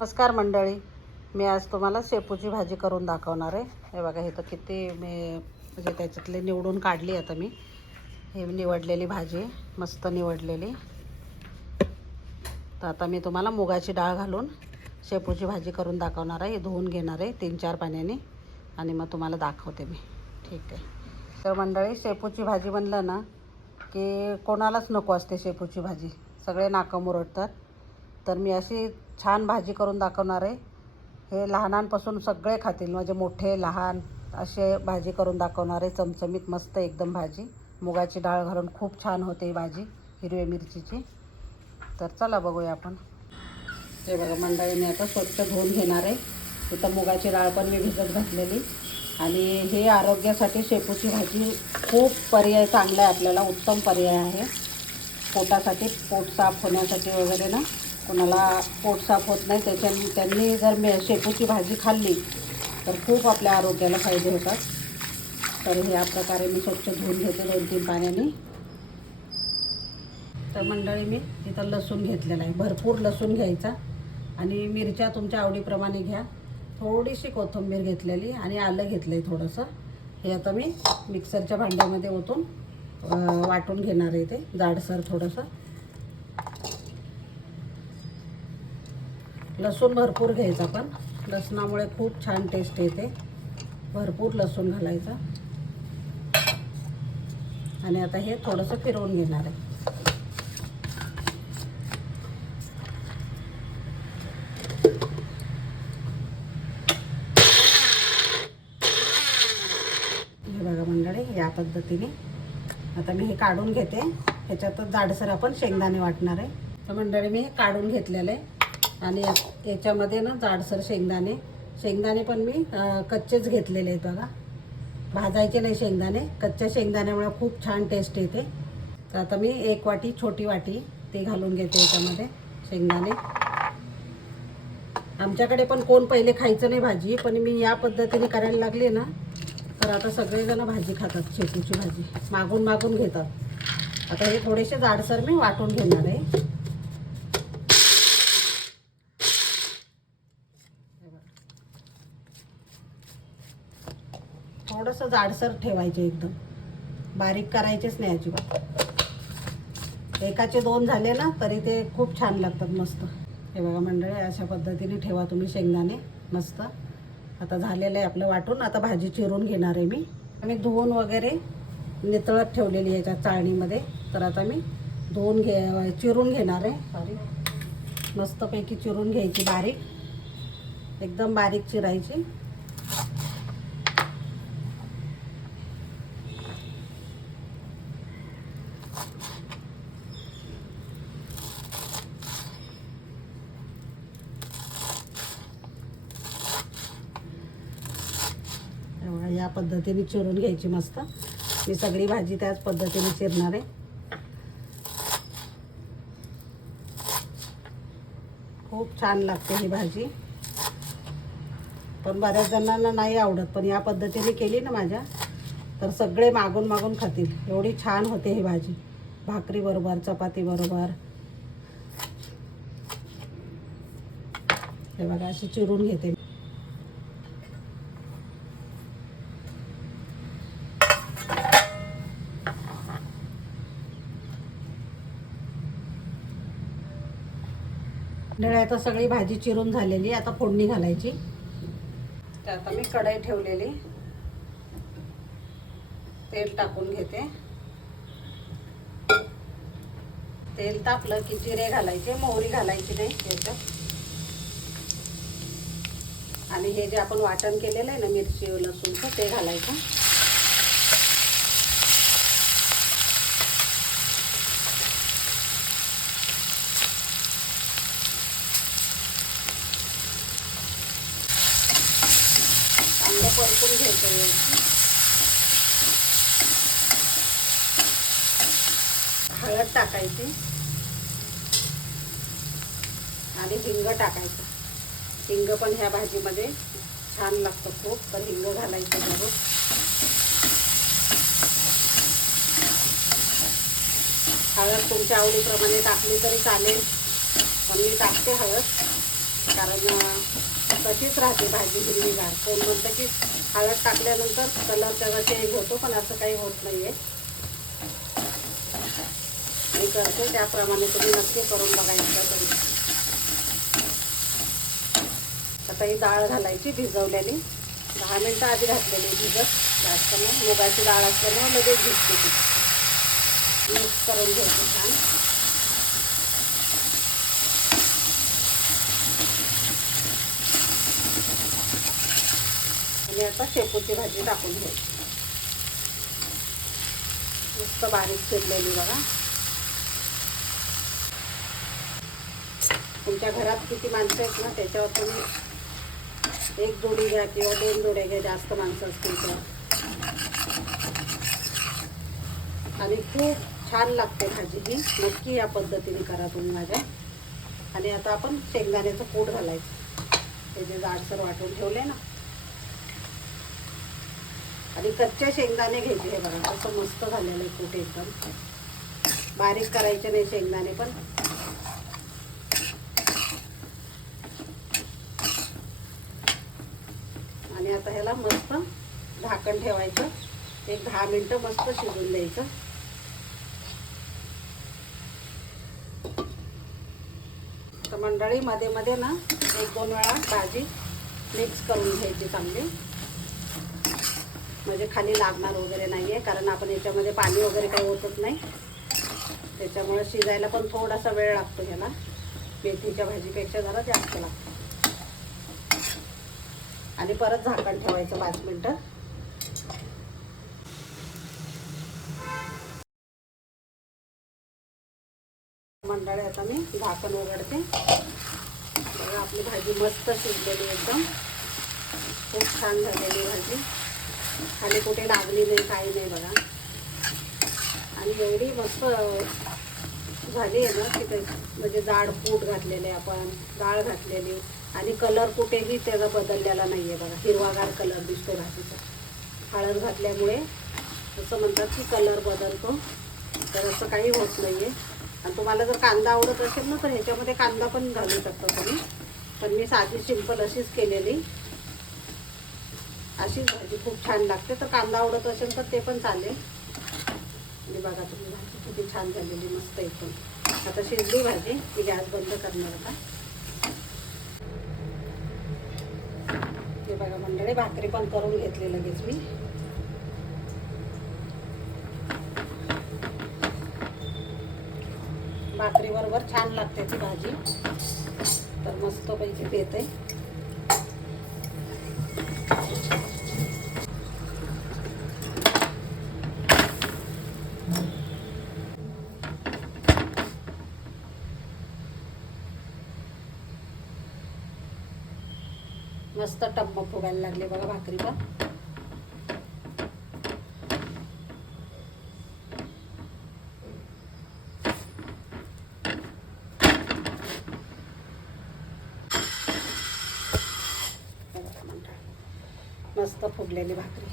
नमस्कार मंडळी. मी आज तुम्हाला शेपूची भाजी करून दाखवणार आहे. हे बघा हे तर किती मी म्हणजे त्याच्यातले निवडून काढली आता मी. हे निवडलेली भाजी मस्त निवडलेली. तर आता मी तुम्हाला मुगाची डाळ घालून शेपूची भाजी करून दाखवणार आहे. हे धुवून घेणार आहे तीन चार पाण्याने. आणि मग तुम्हाला दाखवते मी. ठीक आहे. तर मंडळी शेपूची भाजी म्हणलं ना की कोणालाच नको असते शेपूची भाजी. सगळे नाकं मुरडतात. तर मी अशी छान भाजी करून दाखवणार आहे. हे लहानांपासून सगळे खातील. म्हणजे मोठे लहान असे भाजी करून दाखवणार आहे. चमचमीत मस्त एकदम भाजी. मुगाची डाळ घालून खूप छान होते ही भाजी हिरव्या मिरचीची. तर चला बघूया आपण. हे बघा मंडळी मी आता स्वच्छ धुवून घेणार आहे. तिथं मुगाची डाळ पण मी भिजत घातलेली. आणि हे आरोग्यासाठी शेपूची भाजी खूप पर्याय चांगला आहे. आपल्याला उत्तम पर्याय आहे. पोटासाठी पोट साफ होण्यासाठी वगैरे ना. कोणाला पोट साफ होत नाही त्याच्या त्यांनी जर मे शेपूची भाजी खाल्ली तर खूप आपल्या आरोग्याला फायदे होतात. तर ह्या प्रकारे मी स्वच्छ धुवून घेते दोन तीन पाण्याने. तर मंडळी मी तिथं लसूण घेतलेला आहे. भरपूर लसूण घ्यायचा. आणि मिरच्या तुमच्या आवडीप्रमाणे घ्या. थोडीशी कोथिंबीर घेतलेली आणि आलं घेतलं आहे थोडंसं. हे आता मी मिक्सरच्या भांड्यामध्ये ओतून वाटून घेणार आहे ते. जाडसर थोडंसं. लसूण भरपूर घ्यायचा पण. लसणामुळे खूप छान टेस्ट येते. भरपूर लसूण घालायचा. आणि आता हे थोडंसं फिरवून घेणार आहे. हे बघा मंडळी या पद्धतीने. आता मी हे काढून घेते. ह्याच्यातच जाडसर आपण शेंगदाणे वाटणार आहे. तर मंडळी मी हे काढून घेतलेलं आहे. आणि याच्यामध्ये ना जाडसर शेंगदाणे. शेंगदाणे पण मी कच्चेच घेतलेले आहेत बघा. भाजायचे नाही शेंगदाणे. कच्च्या शेंगदाण्यामुळे खूप छान टेस्ट येते. तर आता मी एक वाटी छोटी वाटी ते घालून घेते याच्यामध्ये शेंगदाणे. आमच्याकडे पण कोण पहिले खायचं नाही भाजी पण मी या पद्धतीने करायला लागले ना तर आता सगळेजण भाजी खातात शेपूची भाजी. मागून मागून घेतात. आता हे थोडेसे जाडसर मी वाटून घेणार आहे हे बघा. थोडंसं जाडसर ठेवायचे एकदम. बारीक करायचेच नाही अजिबात. एकाचे दोन झाले ना तरी ते खूप छान लागतात मस्त. हे बघा मंडळी अशा पद्धतीने ठेवा तुम्ही शेंगदाणे मस्त. आता झालेलं आहे आपलं वाटून. आता भाजी चिरून घेणार आहे मी. मी धुवून वगैरे नितळत ठेवलेली आहे याच्या चाळणीमध्ये. तर आता मी धुवून घे चिरून घेणार आहे. सॉरी मस्तपैकी चिरून घ्यायची बारीक. एकदम बारीक चिरायची तेव्हा या पद्धतीने चिरून घ्यायची मस्त. मी सगळी भाजी त्याच पद्धतीने चिरणार आहे. खूप छान लागते ही भाजी. पण बऱ्याच जणांना नाही आवडत पण या पद्धतीने केली ना माझ्या तर सगळे मागून मागून खातील. एवढी छान होते ही भाजी. भाकरी बरोबर चपाती बरोबर. हे बघा अशी चिरून घेते मंडळी आता सगळी भाजी चिरून झालेली आता फोडणी घालायची. तर आता मी कढई ठेवलेली. तेल टाकून घेते. तेल तापलं की जिरे घालायचे मोहरी घालायची नाही याच्यात. आणि हे जे आपण वाटण केलेलं आहे ना मिरची लसूणचं ते घालायचं. परतून घ्यायचं व्यवस्थित. हळद टाकायची. आणि हिंग टाकायचं. हिंग पण ह्या भाजीमध्ये छान लागतं खूप तर हिंग घालायचं बरोबर. हळद तुमच्या आवडीप्रमाणे टाकली तरी चालेल पण मी टाकते हळद कारण तशीच राहते भाजी हिरवीगार कोण म्हणतं की हळद टाकल्यानंतर कलर त्याचा चेंज होतो पण असं काही होत नाही आहे मी करते त्याप्रमाणे तुम्ही नक्की करून बघायचं तरी. आता ही डाळ घालायची भिजवलेली. दहा मिनटं आधी घातलेली भिजत. जास्त मग मुगाची डाळ असल्यामुळे लगेच भिजते ती. मिक्स करून घ्यायची छान. आणि आता शेपूची भाजी टाकून घ्यायची मस्त बारीक चिरलेली बघा. तुमच्या घरात किती माणसं आहेत ना त्याच्यावर तुम्ही एक जोडी घ्या किंवा दोन जोड्या घ्या जास्त माणसं असतील तर. आणि खूप छान लागते भाजी ही. नक्की या पद्धतीने करा तुम्ही माझ्या. आणि आता आपण शेंगदाण्याचं कूट घालायचं. हे जे जाडसर वाटून ठेवले ना आणि कच्च्या शेंगदाणे घ्यायचे हे बघा असं मस्त झालेलं आहे कुठे एकदम. बारीक करायचे नाही शेंगदाणे पण. आणि आता ह्याला मस्त झाकण ठेवायचं. एक दहा मिनटं मस्त शिजून द्यायचं. तर मंडळी मध्ये मध्ये ना एक दोन वेळा भाजी मिक्स करून घ्यायची चांगली. म्हणजे खाली लागणार वगैरे नाही आहे कारण आपण याच्यामध्ये पाणी वगैरे काही ओतत नाही. त्याच्यामुळे शिजायला पण थोडासा वेळ लागतो ह्याला. मेथीच्या भाजीपेक्षा जरा जास्त लागतो. आणि परत झाकण ठेवायचं पाच मिनटं. मंडळी आता मी झाकण उघडते बघा आपली भाजी मस्त शिजलेली एकदम. खूप छान झालेली भाजी. खाली कुठे डागली नाही काही नाही बघा. आणि एवढी मस्त झाली आहे ना की ते म्हणजे जाड पूट घातलेले आपण डाळ घातलेली. आणि कलर कुठेही त्याचा बदललेला नाही आहे बघा. हिरवागार कलर दिसतो भाजीचा हळद घातल्यामुळे असं म्हणतात की कलर बदलतो. तर असं काही होत नाही आहे आणि तुम्हाला जर कांदा आवडत असेल ना तर ह्याच्यामध्ये कांदा पण घालू शकता तुम्ही. पण मी साधी सिंपल अशीच केलेली. अशीच भाजी खूप छान लागते. तर कांदा आवडत असेल तर ते पण चालेल. आणि बघा तुम्ही भाजी किती छान झालेली मस्त एकदम आता शिजली भाजी मी गॅस बंद करणार आता. हे बघा मंडळी भाकरी पण करून घेतली लगेच मी. भाकरी बरोबर छान लागते ती भाजी. तर मस्त पैकी देते मस्त टम्म फुगायला लागले बघा भाकरी पण. मस्त फुगलेली भाकरी.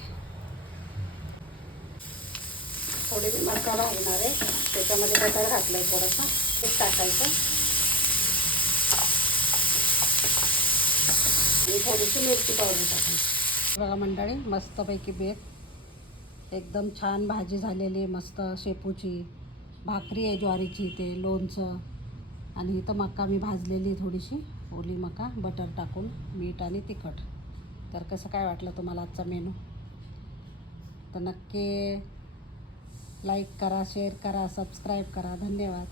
थोडी मी मसाला होणार आहे. त्याच्यामध्ये बटर घातलंय थोडंसं. एक टाकायचं. आणि थोडीशी मिरची पावडर टाकायची. बघा मंडळी मस्तपैकी बेत. एकदम छान भाजी झालेली आहे मस्त शेपूची. भाकरी आहे ज्वारीची ते लोणचं. आणि इथं मका मी भाजलेली आहे थोडीशी. ओली मका बटर टाकून मीठ आणि तिखट. तर कसं काय वाटलं तुम्हाला आजचा मेनू? तर नक्की लाईक करा शेअर करा सबस्क्राईब करा. धन्यवाद.